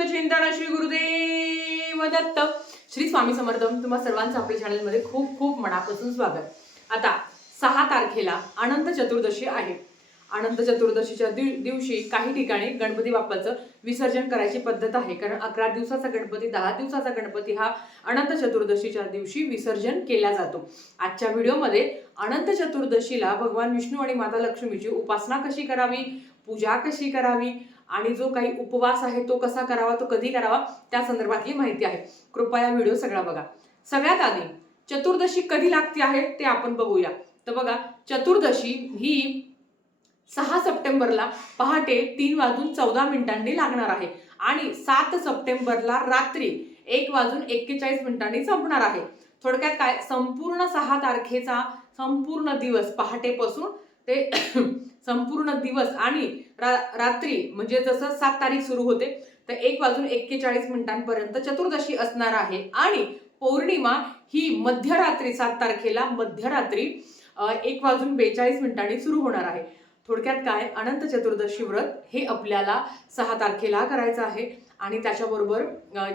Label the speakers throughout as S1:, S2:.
S1: चिंतन श्री गुरुदेव दत्त. श्री स्वामी समर्थ. तुम्हा सर्वांचं आपल्या चॅनलमध्ये खूप खूप मनापासून स्वागत. आता सहा तारखेला अनंत चतुर्दशी आहे. अनंत चतुर्दशीच्या दिव- दिवशी काही ठिकाणी गणपती बाप्पाचं विसर्जन करायची पद्धत आहे. कारण अकरा दिवसाचा गणपती दहा दिवसाचा गणपती हा अनंत चतुर्दशीच्या दिवशी विसर्जन केला जातो. आजच्या व्हिडिओमध्ये अनंत चतुर्दशीला भगवान विष्णू आणि माता लक्ष्मीची उपासना कशी करावी पूजा कशी करावी आणि जो काही उपवास आहे तो कसा करावा तो कधी करावा त्या संदर्भातली माहिती आहे. कृपया व्हिडिओ सगळा बघा. सगळ्यात आधी चतुर्दशी कधी लागते आहे ते आपण बघूया. तर बघा चतुर्दशी ही सहा सप्टेंबरला पहाटे तीन वाजून चौदा मिनिटांनी लागणार आहे. आणि सात सप्टेंबरला रात्री एक वाजून एक्केचाळीस मिनिटांनी संपणार आहे. थोडक्यात काय? संपूर्ण सहा तारखेचा संपूर्ण दिवस पहाटेपासून ते संपूर्ण दिवस आणि रा- रात्री म्हणजे जसं सात तारीख सुरू होते तर एक वाजून एक्केचाळीस मिनिटांपर्यंत चतुर्दशी असणार आहे. आणि पौर्णिमा ही मध्यरात्री सात तारखेला मध्यरात्री एक वाजून बेचाळीस मिनिटांनी सुरू होणार आहे. थोडक्यात काय? अनंत चतुर्दशी व्रत हे आपल्याला सहा तारखेला करायचं आहे. आणि त्याच्याबरोबर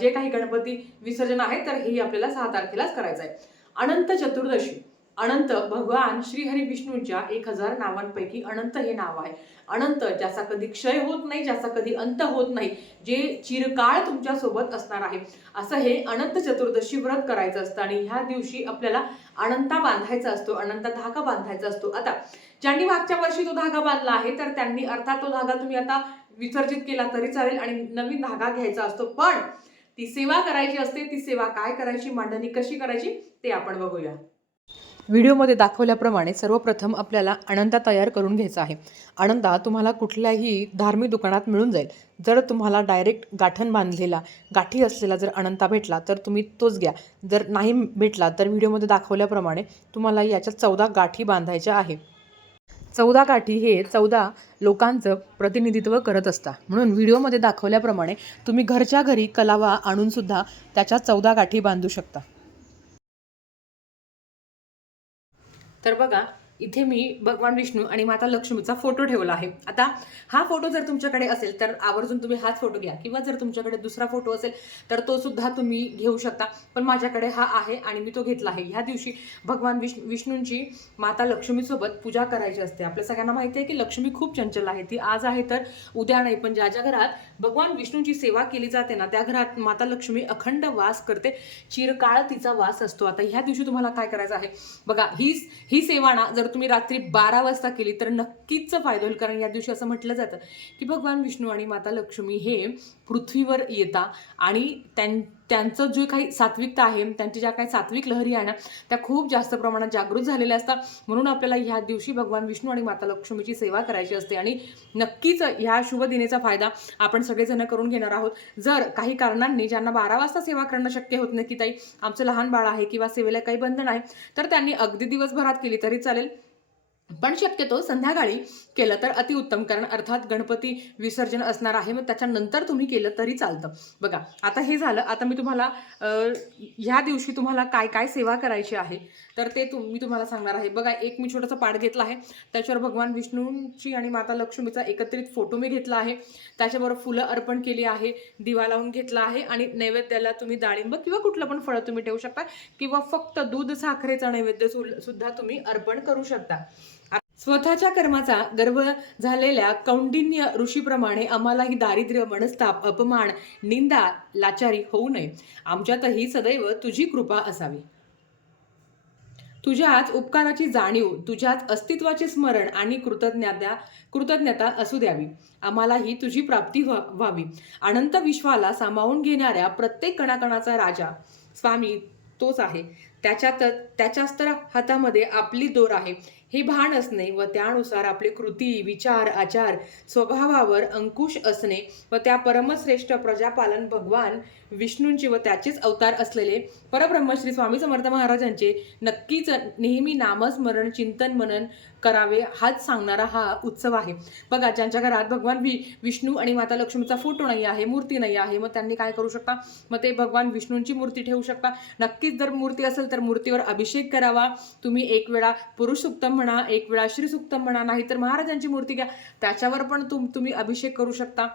S1: जे काही गणपती विसर्जन आहे तर हेही आपल्याला सहा तारखेलाच करायचं आहे. अनंत चतुर्दशी. अनंत भगवान श्रीहरी विष्णूंच्या एक हजार नावांपैकी अनंत हे नाव आहे. अनंत ज्याचा कधी क्षय होत नाही ज्याचा कधी अंत होत नाही जे चिरकाळ तुमच्यासोबत असणार आहे. असं हे अनंत चतुर्दशी व्रत करायचं असतं आणि ह्या दिवशी आपल्याला अनंता बांधायचा असतो अनंत धागा बांधायचा असतो. आता ज्यांनी मागच्या वर्षी तो धागा बांधला आहे तर त्यांनी अर्थात तो धागा तुम्ही आता विसर्जित केला तरी चालेल आणि नवीन धागा घ्यायचा असतो. पण ती सेवा करायची असते ती सेवा काय करायची मांडणी कशी करायची ते आपण बघूया. व्हिडिओमध्ये दाखवल्याप्रमाणे सर्वप्रथम आपल्याला अनंता तयार करून घ्यायचा आहे. अनंता तुम्हाला कुठल्याही धार्मिक दुकानात मिळून जाईल. जर तुम्हाला डायरेक्ट गाठण बांधलेला गाठी असलेला जर अनंता भेटला तर तुम्ही तोच घ्या. जर नाही भेटला तर व्हिडिओमध्ये दाखवल्याप्रमाणे तुम्हाला याच्यात चौदा गाठी बांधायच्या आहे. चौदा गाठी हे चौदा लोकांचं प्रतिनिधित्व करत असता म्हणून व्हिडिओमध्ये दाखवल्याप्रमाणे तुम्ही घरच्या घरी कलावा आणूनसुद्धा त्याच्या चौदा गाठी बांधू शकता. तर बघा इथे मी भगवान विष्णू आणि माता लक्ष्मीचा फोटो ठेवला आहे. आता हा फोटो जर तुमच्याकडे असेल तर आवर्जून तुम्ही हाच फोटो घ्या. किंवा जर तुमच्याकडे दुसरा फोटो असेल तर तो सुद्धा तुम्ही घेऊ शकता. पण माझ्याकडे हा आहे आणि मी तो घेतला आहे. ह्या दिवशी भगवान विष्णू विष्णूंची माता लक्ष्मीसोबत पूजा करायची असते. आपल्या सगळ्यांना माहिती आहे की लक्ष्मी खूप चंचल आहे. ती आज आहे तर उद्या नाही पण ज्या ज्या घरात भगवान विष्णूंची सेवा केली जाते ना त्या घरात माता लक्ष्मी अखंड वास करते. चिरकाळ तिचा वास असतो. आता ह्या दिवशी तुम्हाला काय करायचं आहे? बघा ही ही सेवा ना जर तुम्ही रात्री बारा वाजता केली तर नक्कीच फायदा होईल. कारण या दिवशी असं म्हटलं जातं की भगवान विष्णू आणि माता लक्ष्मी हे पृथ्वीवर येता आणि त्यां त्यांचं जे काही सात्विकता आहे त्यांची ज्या काही सात्विक लहरी आहे ना त्या खूप जास्त प्रमाणात जागृत झालेल्या असतात. म्हणून आपल्याला ह्या दिवशी भगवान विष्णू आणि माता लक्ष्मीची सेवा करायची असते. आणि नक्कीच ह्या शुभ दिनेचा फायदा आपण सगळेजण करून घेणार आहोत. जर काही कारणांनी ज्यांना बारा वाजता सेवा करणं शक्य होत नाही की ताई आमचं लहान बाळ आहे किंवा सेवेला काही बंधन आहे तर त्यांनी अगदी दिवसभरात केली तरी चालेल. पण शक्यतो संध्याकाळी केलं तर अतिउत्तम कारण अर्थात गणपती विसर्जन असणार आहे मग त्याच्यानंतर तुम्ही केलं तरी चालतं. बघा आता हे झालं आता मी तुम्हाला ह्या दिवशी तुम्हाला काय काय सेवा करायची आहे तर ते तुम मी तुम्हाला सांगणार आहे. बघा एक मी छोटंसं पाठ घेतला आहे त्याच्यावर भगवान विष्णूंची आणि माता लक्ष्मीचा एकत्रित फोटो मी घेतला आहे त्याच्याबरोबर फुलं अर्पण केली आहे दिवा लावून घेतला आहे आणि नैवेद्याला तुम्ही डाळिंब किंवा कुठलं पण फळं तुम्ही ठेवू शकता किंवा फक्त दूध साखरेचा नैवेद्य सुद्धा तुम्ही अर्पण करू शकता. स्वतःच्या कर्माचा गर्व झालेल्या कौंडिन्य ऋषीप्रमाणे आम्हालाही दारिद्र्य मनस्ताप अपमान निंदा लाचारी होऊ नये. आमच्यातही सदैव तुझी कृपा असावी. तुझ्याच उपकाराची जाणीव तुझ्याच अस्तित्वाचे स्मरण आणि कृतज्ञता कृतज्ञता असू द्यावी. आम्हालाही तुझी प्राप्ती व्हा व्हावी. अनंत विश्वाला सामावून घेणाऱ्या प्रत्येक कणाकणाचा राजा स्वामी तोच आहे. त्याच्यात त्याच्याच तर हातामध्ये आपली दोर आहे. हे भान असणे व त्यानुसार आपले कृती विचार आचार स्वभावावर अंकुश असणे व त्या परमश्रेष्ठ प्रजापालन भगवान विष्णूंचे व त्याचेच अवतार असलेले परब्रह्म श्री स्वामी समर्थ महाराजांचे नक्कीच नेहमी नामस्मरण चिंतन मनन करावे हाच सांगणारा हा उत्सव आहे. बघा ज्यांच्या घरात भगवान वि विष्णू आणि माता लक्ष्मीचा फोटो नाही आहे मूर्ती नाही आहे मग त्यांनी काय करू शकता? मग ते भगवान विष्णूंची मूर्ती ठेवू शकता. नक्कीच जर मूर्ती असेल तर मूर्तीवर अभिषेक करावा. तुम्ही एक वेळा पुरुष सुक्तम म्हणा एक वेळा श्री सुक्तम म्हणा नाही तर महाराजांची मूर्ती घ्या. त्याच्यावर पण तुम तुम्ही अभिषेक करू शकता.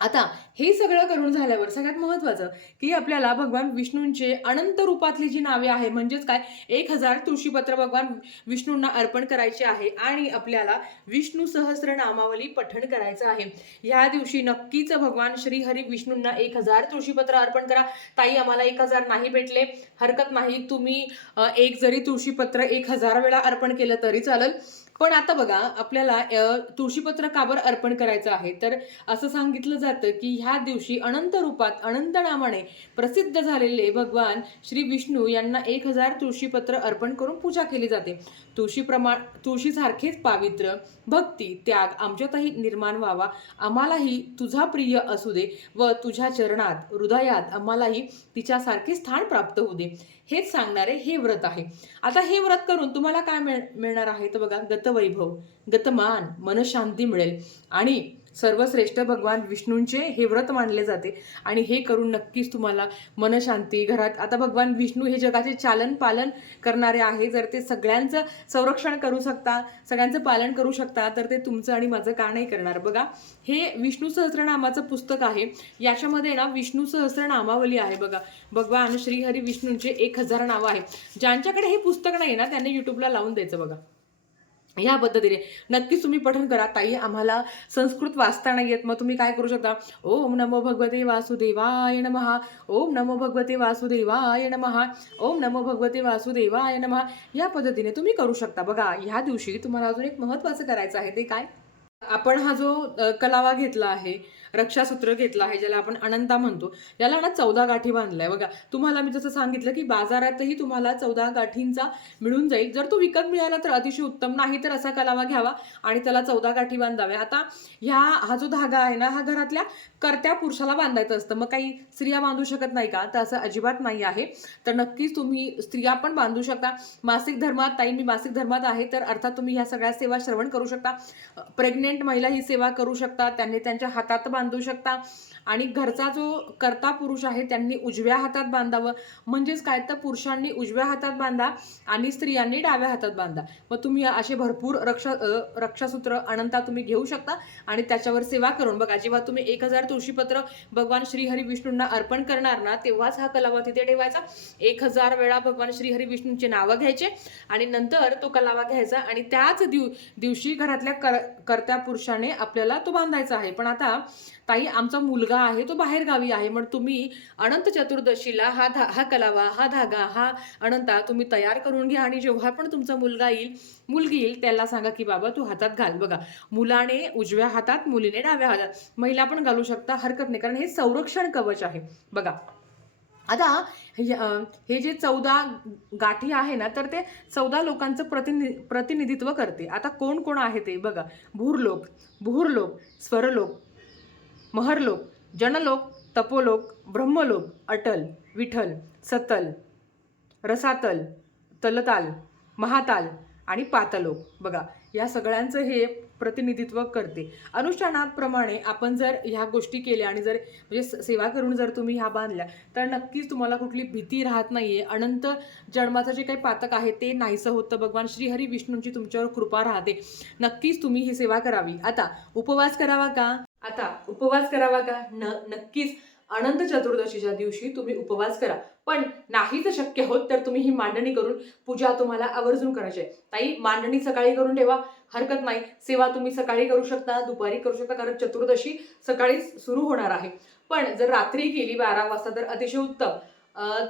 S1: आता हे सगळं करून झाल्यावर सगळ्यात महत्वाचं की आपल्याला भगवान विष्णूंचे अनंत रूपातली जी नावे आहे म्हणजेच काय? एक हजार तुळशीपत्र भगवान विष्णूंना अर्पण करायचे आहे आणि आपल्याला विष्णू सहस्र नामावली पठण करायचं आहे. ह्या दिवशी नक्कीच भगवान श्री हरी विष्णूंना एक हजार तुळशीपत्र अर्पण करा. ताई आम्हाला एक हजार नाही भेटले. हरकत नाही. तुम्ही एक जरी तुळशीपत्र एक हजार वेळा अर्पण केलं तरी चालेल. पण आता बघा आपल्याला तुळशीपत्र काबर अर्पण करायचं आहे? तर असं सांगितलं जातं की ह्या दिवशी अनंत रूपात अनंत नामाने प्रसिद्ध झालेले भगवान श्री विष्णू यांना एक हजार तुळशीपत्र अर्पण करून पूजा केली जाते. तुळशी प्रमाण तुळशीसारखेच पावित्र्य भक्ती त्याग आमच्यातही निर्माण व्हावा. आम्हालाही तुझा प्रिय असू दे व तुझ्या चरणात हृदयात आम्हालाही तिच्यासारखे स्थान प्राप्त होऊ दे. हेच सांगणारे हे व्रत आहे. आता हे व्रत करून तुम्हाला काय मिळ मिळणार आहे? तर बघा गतवैभव गतमान मनशांती मिळेल. आणि सर्वश्रेष्ठ भगवान विष्णूंचे हे व्रत मानले जाते. आणि हे करून नक्कीच तुम्हाला मनशांती घरात आता भगवान विष्णू हे जगाचे चालन पालन करणारे आहे. जर ते सगळ्यांचं संरक्षण करू शकता सगळ्यांचं पालन करू शकता तर ते तुमचं आणि माझं का नाही करणार? बघा हे विष्णू सहस्रनामाचं पुस्तक आहे. याच्यामध्ये ना विष्णू सहस्रनामावली आहे बघा. भगवान श्रीहरी विष्णूंचे एक हजार नावं आहे. ज्यांच्याकडे हे पुस्तक नाही ना त्यांनी यूट्यूबला लावून द्यायचं बघा. या पद्धतीने. नक्कीच तुम्ही पठन करा. ताई आम्हाला संस्कृत वाचता नाही येत. मग तुम्ही काय करू शकता? ओम नमो भगवते वासुदेवाय महा ओम नमो भगवते वासुदेवाय महा ओम नमो भगवते वासुदेवाय नमहा या पद्धतीने तुम्ही करू शकता. बघा ह्या दिवशी तुम्हाला अजून एक महत्त्वाचं करायचं आहे. ते काय? आपण हा जो कलावा घेतला आहे रक्षासूत्र घेतलं आहे ज्याला आपण अनंता म्हणतो. याला ना चौदा गाठी बांधलाय. बघा तुम्हाला मी जसं सांगितलं की बाजारातही तुम्हाला चौदा गाठींचा मिळून जाईल. जर तो विकत मिळाला तर अतिशय उत्तम. नाही तर असा कलावा घ्यावा आणि त्याला चौदा गाठी बांधाव्या. आता ह्या हा जो धागा आहे ना हा घरातल्या कर्त्या पुरुषाला बांधायचं असतं. मग काही स्त्रिया बांधू शकत नाही का? तर असं अजिबात नाही आहे. तर नक्कीच तुम्ही स्त्रिया पण बांधू शकता. मासिक धर्मात ताई मी मासिक धर्मात आहे तर अर्थात तुम्ही ह्या सगळ्या सेवा श्रवण करू शकता. प्रेग्नेंट महिला ही सेवा करू शकता. त्यांनी त्यांच्या हातात बांध बांधू शकता. आणि घरचा जो करता पुरुष आहे त्यांनी उजव्या हातात बांधावं. म्हणजेच काय? तर पुरुषांनी उजव्या हातात बांधा आणि स्त्रियांनी डाव्या हातात बांधा. मग तुम्ही असे भरपूर रक्षा रक्षासूत्र अनंता तुम्ही घेऊ शकता आणि त्याच्यावर सेवा करून बघा. जेव्हा तुम्ही एक हजार तुळशीपत्र भगवान श्रीहरी विष्णूंना अर्पण करणार ना तेव्हाच हा कलावा तिथे ठेवायचा. एक हजार वेळा भगवान श्रीहरी विष्णूंचे नावं घ्यायचे आणि नंतर तो कलावा घ्यायचा आणि त्याच दिव दिवशी घरातल्या कर कर्त्या पुरुषाने आपल्याला तो बांधायचा आहे. पण आता ताई आमचा मुलगा आहे तो बाहेरगावी आहे मग तुम्ही अनंत चतुर्दशीला हा धा हा कलावा हा धागा हा अनंता तुम्ही तयार करून घ्या आणि जेव्हा पण तुमचा मुलगा येईल मुलगी येईल त्याला सांगा की बाबा तू हातात घाल. बघा मुलाने उजव्या हातात मुलीने डाव्या हातात महिला पण घालू शकता हरकत नाही कारण हे संरक्षण कवच आहे. बघा आता हे हे जे चौदा गाठी आहे ना तर ते चौदा लोकांचं प्रतिनि प्रतिनिधित्व करते. आता कोण कोण आहे ते? बघा भूरलोक भूरलोक स्वरलोक महरलोक जनलोक तपोलोक ब्रह्मलोक अटल विठ्ठल सतल रसातल तलताल महाताल आणि पातलोक. बघा या सगळ्यांचं हे प्रतिनिधित्व करते. अनुष्ठानाप्रमाणे आपण जर ह्या गोष्टी केल्या आणि जर म्हणजे स- सेवा करून जर तुम्ही ह्या बांधल्या तर नक्कीच तुम्हाला कुठली भीती राहत नाही आहे अनंत जन्माचं जे काही पातक आहे ते नाहीसं होतं. भगवान श्रीहरी विष्णूंची तुमच्यावर कृपा राहते. नक्कीच तुम्ही ही सेवा करावी. आता उपवास करावा का? आता उपवास करावा का? न नक्कीच. अनंत चतुर्दशीच्या दिवशी तुम्ही उपवास करा. पण नाहीच शक्य होत तर तुम्ही ही मांडणी करून पूजा तुम्हाला आवर्जून करायची आहे. ताई मांडणी सकाळी करून ठेवा. हरकत नाही. सेवा तुम्ही सकाळी करू शकता दुपारी करू शकता कारण चतुर्दशी सकाळीच सुरू होणार आहे. पण जर रात्री केली बारा वाजता तर अतिशय उत्तम.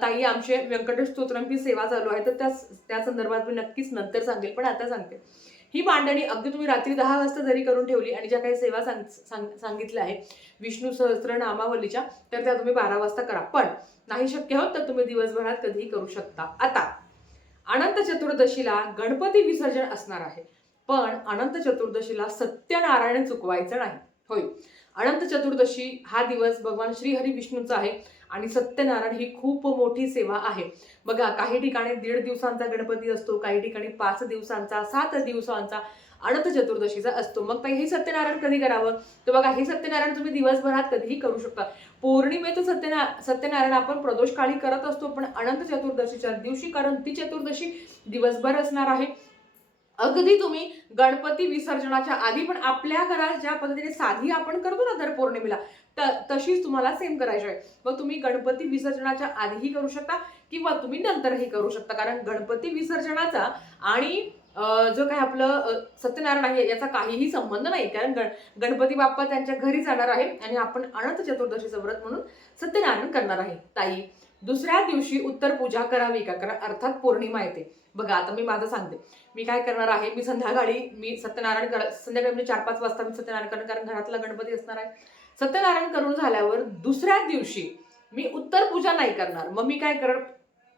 S1: ताई आमचे व्यंकटेश स्तोत्रमची सेवा चालू आहे तर त्या त्या संदर्भात मी नक्कीच नंतर सांगेल पण आता सांगते. ही मांडणी अगदी तुम्ही रात्री दहा वाजता जरी करून ठेवली आणि ज्या काही सेवा सांग सांग- सांगितल्या आहे विष्णू सहस्त्र नामावलीच्या तर त्या तुम्ही बारा वाजता करा. पण नाही शक्य होत तर तुम्ही दिवसभरात कधीही करू शकता. आता अनंत चतुर्दशीला गणपती विसर्जन असणार आहे. पण अनंत चतुर्दशीला सत्यनारायण चुकवायचं नाही. होय. अनंत चतुर्दशी हा दिवस भगवान श्रीहरी विष्णूचा आहे आणि सत्यनारायण ही खूप मोठी सेवा आहे. बघा काही ठिकाणी दीड दिवसांचा गणपती असतो काही ठिकाणी पाच दिवसांचा सात दिवसांचा अनंत चतुर्दशीचा असतो. मग ताई हे सत्यनारायण कधी करावं? तर बघा हे सत्यनारायण तुम्ही दिवसभरात कधीही करू शकता. पौर्णिमेचं सत्यना सत्यनारायण आपण प्रदोषकाळी करत असतो पण अनंत चतुर्दशीच्या दिवशी कारण ती चतुर्दशी दिवसभर असणार आहे. अगदी तुम्ही गणपती विसर्जनाच्या आधी पण आपल्या घरात ज्या पद्धतीने साधी आपण करतो ना दर पौर्णिमेला त- तशीच तुम्हाला सेम करायची आहे. मग तुम्ही गणपती विसर्जनाच्या आधीही करू शकता किंवा तुम्ही नंतरही करू शकता. कारण गणपती विसर्जनाचा आणि जो काय आपलं सत्यनारायण आहे याचा काहीही संबंध नाही. कारण गण गणपती बाप्पा त्यांच्या घरी जाणार आहे आणि आपण अनंत चतुर्दशीचं व्रत म्हणून सत्यनारायण करणार आहे. ताई दुसऱ्या दिवशी उत्तर पूजा करावी का? कारण अर्थात पौर्णिमा येते. बघा आता मी माझं सांगते. मी काय करणार आहे? मी संध्याकाळी मी सत्यनारायण कर संध्याकाळी म्हणजे चार पाच वाजता मी सत्यनारायण करणार कारण घरातला गणपती असणार आहे. सत्यनारायण करून झाल्यावर दुसऱ्या दिवशी मी उत्तर पूजा नाही करणार. मग मी काय करणार?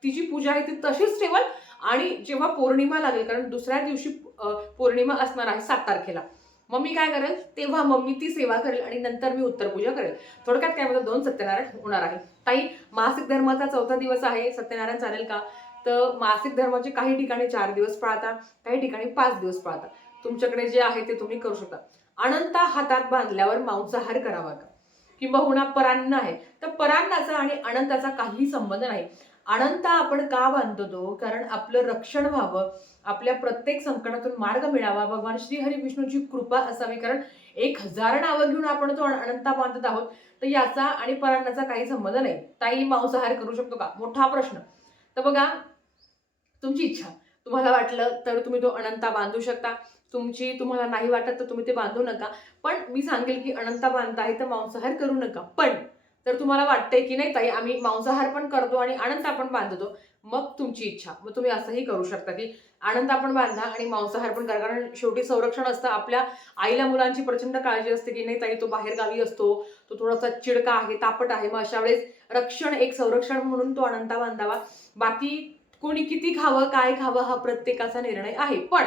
S1: तिची पूजा आहे ती तशीच ठेवल आणि जेव्हा पौर्णिमा लागेल कारण दुसऱ्या दिवशी पौर्णिमा असणार आहे सात तारखेला. मग मी काय करेल? तेव्हा मग मी ती सेवा करेल आणि नंतर मी उत्तर पूजा करेल. थोडक्यात काय माझं दोन सत्यनारायण होणार आहे ताई मासिक धर्माचा चौथा दिवस आहे. सत्यनारायण चालेल का? तर मासिक धर्माचे काही ठिकाणी चार दिवस पाळता काही ठिकाणी पाच दिवस पाळता. तुमच्याकडे जे आहे ते तुम्ही करू शकता. अनंता हातात बांधल्यावर मांसाहार करावा का? किंबहुना परान्न आहे. तर परान्नाचा आणि अनंताचा काही संबंध नाही. अनंता आपण का बांधतो? कारण आपलं रक्षण व्हावं आपल्या प्रत्येक संकटातून मार्ग मिळावा. भगवान श्री हरी विष्णूची कृपा असावी. कारण एक हजार नावं घेऊन आपण तो अनंता बांधत आहोत. तर याचा आणि परांनाचा काही संबंध नाही. ताई मांसाहार करू शकतो का? मोठा प्रश्न. तर बघा तुमची इच्छा. तुम्हाला वाटलं तर तुम्ही तो अनंता बांधू शकता. तुमची तुम्हाला नाही वाटत तर तुम्ही ते बांधू नका. पण मी सांगेल की अनंता बांधता आहे तर मांसाहार करू नका. पण तर तुम्हाला वाटतंय की नाही ताई आम्ही मांसाहार पण करतो आणि आनंद आपण बांधतो. मग तुमची इच्छा. मग तुम्ही असंही करू शकता की आनंद आपण बांधा आणि मांसाहार पण करा. कारण शेवटी संरक्षण असतं. आपल्या आईला मुलांची प्रचंड काळजी असते की नाही ताई तो बाहेर गावी असतो तो थोडासा चिडका आहे तापट आहे. मग अशा वेळेस रक्षण एक संरक्षण म्हणून तो आनंदा बांधावा. बाकी कोणी किती खावं काय खावं हा प्रत्येकाचा निर्णय आहे. पण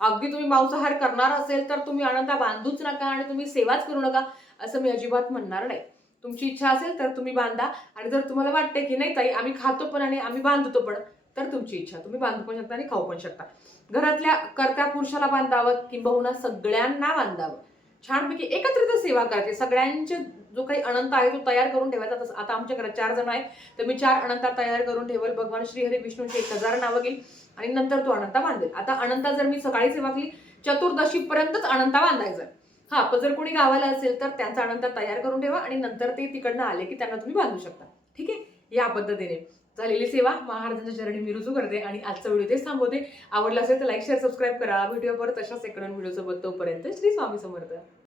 S1: अगदी तुम्ही मांसाहार करणार असेल तर तुम्ही आनंदा बांधूच नका आणि तुम्ही सेवाच करू नका असं मी अजिबात म्हणणार नाही. तुमची इच्छा असेल तर तुम्ही बांधा. आणि जर तुम्हाला वाटते की नाही ताई आम्ही खातो पण आणि आम्ही बांधतो पण तर तुमची इच्छा. तुम्ही बांधू पण शकता आणि खाऊ पण शकता. घरातल्या कर्त्या पुरुषाला बांधावं किंबहुना सगळ्यांना बांधावं. छानपैकी एकत्रित सेवा करायची. सगळ्यांचे जो काही अनंत आहे तो तयार करून ठेवायचा. तसं आता आमच्या घरात चार जण आहेत. तर मी चार अनंता तयार करून ठेवल. भगवान श्री हरी विष्णूचे एक हजार नावं घेईल. आणि नंतर तो अनंता बांधेल. आता अनंता जर मी सकाळी सेवा केली चतुर्दशीपर्यंतच अनंता बांधायचा. हा पण जर कोणी गावाला असेल तर त्यांचा आनंद तयार करून ठेवा आणि नंतर ते तिकडनं आले की त्यांना तुम्ही बांधू शकता. ठीक आहे? या पद्धतीने. झालेली सेवा महाराजांच्या चरणी मी रुजू करते आणि आजचा व्हिडिओ तेच थांबवते. आवडला असेल तर लाईक शेअर सबस्क्राईब करा. व्हिडिओ परत तशा सेकंड व्हिडिओ सोबत तोपर्यंत श्री स्वामी समर्थ.